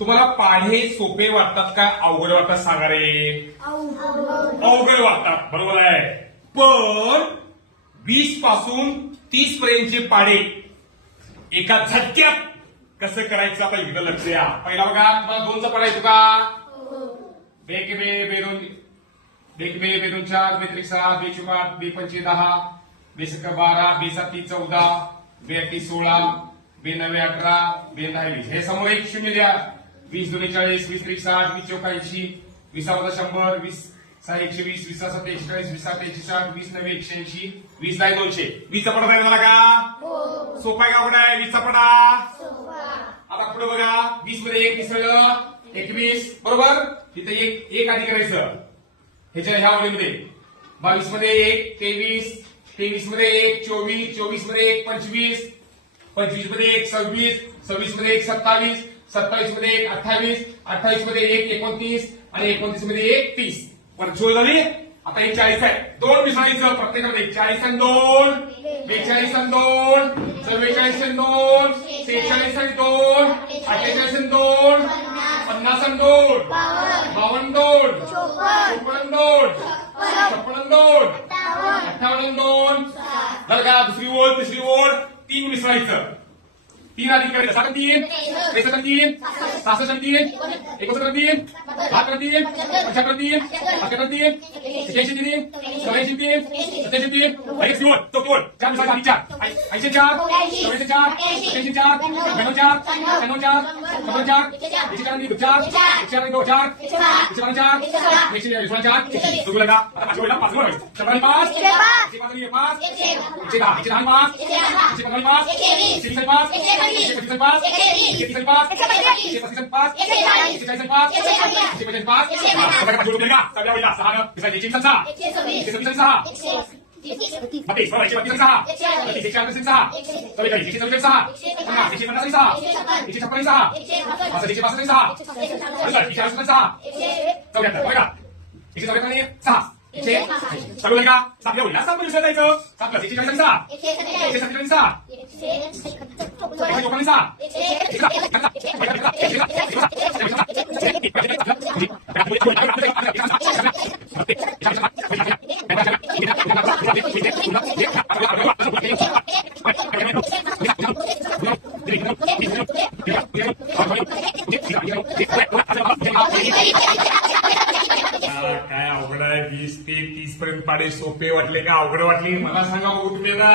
तुम्हाला पाढे सोपे वाटतात का अवघड वाटतात सांगा रे? अवघड वाटतात, बरोबर आहे. पण 20 पासून 30 पर्यंतचे पाढे एका झटक्यात कसं करायचं आता इकडं लक्ष द्या. पहिला बघा, तुम्हाला दोनचा पाढा येतो का? बे के बे, बे दोन, बे के बे, बे दोन चार, बे त्रिक 6, बे चौक 8, बे पंचे 10, बे सक 12, बे साती 14, बे अठी 16, बे नवे 18, बे 20. हे समोर एक शून्य द्या. 20 दोन्ही 40, 20 त्रिक 60, 20 चौक 80, 20 100, 20 6 120, 20 7 140, 20 8 160, 20 9 180, 20 200. 20 चा पडा झाला का? सोपा आहे का अवघड आहे? 20 चा पडा. आता पुढे बघा, 20 मध्ये 1 मिसळलं 21, बरोबर. तिथे एक आधी करायचं ह्याच्या ह्या ओळीमध्ये. 22 मध्ये 1 23, 23 मध्ये 1 24, 24 मध्ये 1 25, 25 मध्ये 1 26, 26 मध्ये 1 27, 27 मध्ये 1 28, 28 मध्ये 1 29 आणि 29 मध्ये 1 30. पण सोय झाली. आता हे 40 आहे. दोन मिसळायचं प्रत्येकामध्ये. 40 आणि 2, 42 आणि 2, 44 आणि 2, 46 आणि 2, 48 आणि 2, 50 आणि 2, 52 आणि 2, 54 आणि 2, 56 आणि 2, 58 आणि 2. झालं का? दुसरी ओळ, तिसरी ओळ, 3 मिसळायचं. 3 अधिक करायचं. 7 3, 63 3, 66 3, 69 3, 72 3, 75 3, 78 3, 86 3, 87 3, 87 3, 84, 4 4 मिसळ झाली. 4 84 4, 84 4, 87 4, 94 4, 94 4, 94 4, 4, 4, 4, 116 4, लगा. आता 5 वेळेला 5 वर 5 5, 105, 5, 110, 105, 155, 125, 155, 155, 155, चालू का? 7 होईल ना? 7 मध्ये जायचं. 7 + 146 6, 146 6, 146 काय अवघड आहे? 20 ते 30 पर्यंत पाडे सोपे वाटले का अवघड वाटले? मला सांगा बघू तुम्ही आता.